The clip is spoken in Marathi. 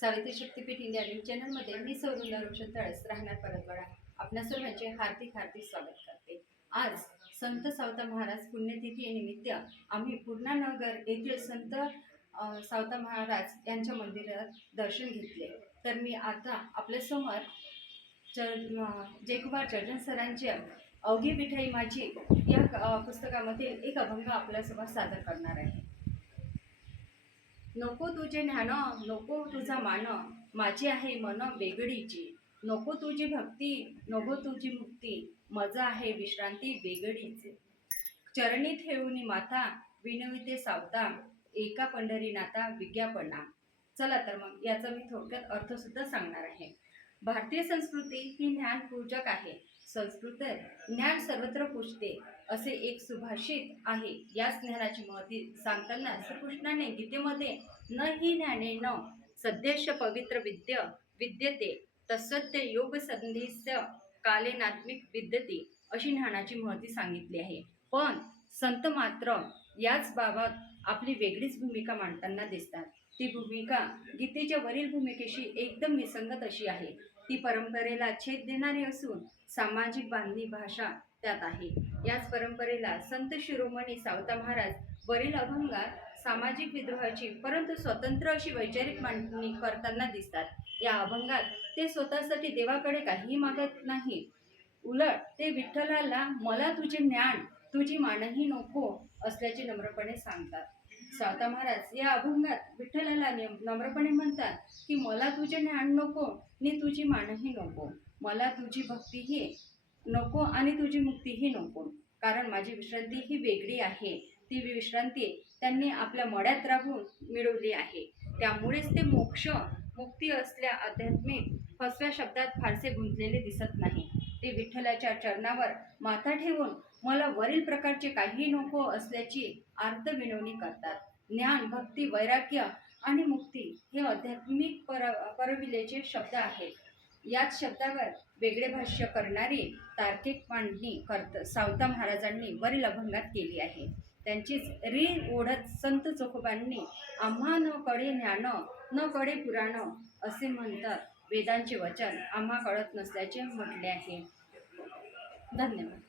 सावित्री शक्तीपीठ इंडिया न्यूज चॅनलमध्ये मी सौरुंदा रोशन तळस राहणार परतवाडा आपल्या सर्वांचे हार्दिक स्वागत करते। आज संत सावता महाराज पुण्यतिथी निमित्त आम्ही पूर्णा नगर येथील संत सावता महाराज यांच्या मंदिरात दर्शन घेतले। तर मी आता आपल्या समोर जयकुमार चर्जन सरांच्या अवघी विठाई माझी या पुस्तकामधील एक अभंग आपल्यासमोर सादर करणार आहे। नको तुझे ज्ञान, नको तुझा मान, माझी आहे मन वेगळीची। नको तुझी भक्ती, नको तुझी मुक्ती, मजा आहे विश्रांती वेगळीच। चरणी ठेवून माथा, विनविते सावता, एका पंढरीनाथा विज्ञापना। चला तर मग याचा मी थोडक्यात अर्थ सुद्धा सांगणार आहे। भारतीय संस्कृती ही ज्ञान पूजक आहे। संस्कृत ज्ञान सर्वत्र पूजते असे एक सुभाषित आहे। याच ज्ञानाची महती सांगताना श्रीकृष्णाने गीतेमध्ये न ही ज्ञानेन सद्यश पवित्र विद्यते तत्सत्य योग संधीस्य कालेनात्मिक विद्यते अशी ज्ञानाची महती सांगितली आहे। पण संत मात्र याच बाबत आपली वेगळीच भूमिका मांडताना दिसतात। ती भूमिका गीतेच्या वरील भूमिकेशी एकदम निसंगत अशी आहे। ती परंपरेला छेद देणारी असून सामाजिक बांधणी भाषा त्यात आहे। याच परंपरेला संत शिरोमणी सावता महाराज वरील अभंगात सामाजिक विद्रोहाची परंतु स्वतंत्र अशी वैचारिक मांडणी करताना दिसतात। या अभंगात ते स्वतःसाठी देवाकडे काहीही मागत नाही, उलट ते विठ्ठलाला मला तुझे ज्ञान तुझी मानही नको असल्याचे नम्रपणे सांगतात। सावता महाराज या अभंगात विठ्ठलाला नम्रपणे म्हणतात की मला तुझे ज्ञान नको आणि तुझी मानही नको, मला तुझी भक्तीही नको आणि तुझी मुक्तीही नको, कारण माझी विश्रांती ही वेगळी आहे। ती विश्रांती त्यांनी आपल्या मड्यात राहून मिळवली आहे। त्यामुळेच ते मोक्ष मुक्ती असल्या आध्यात्मिक फसव्या शब्दात फारसे गुंतलेले दिसत नाही। ते विठ्ठलाच्या चरणावर माथा ठेवून मला वरील प्रकारचे काहीही नको असल्याची आर्त विनवणी करतात। ज्ञान, भक्ती, वैराग्य आणि मुक्ती हे आध्यात्मिक परविलेचे शब्द आहेत। याच शब्दावर वेगळे भाष्य करणारी तार्किक मांडणी सावता महाराजांनी वरील अभंगात केली आहे। त्यांचीच रीत ओढत संत चोखोबांनी आम्हा न कळे ज्ञान न कळे पुराण असे म्हणतात। वेदांचे वचन आम्हा कळत नसल्याचे म्हटले आहे। धन्यवाद।